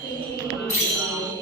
Sim.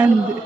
and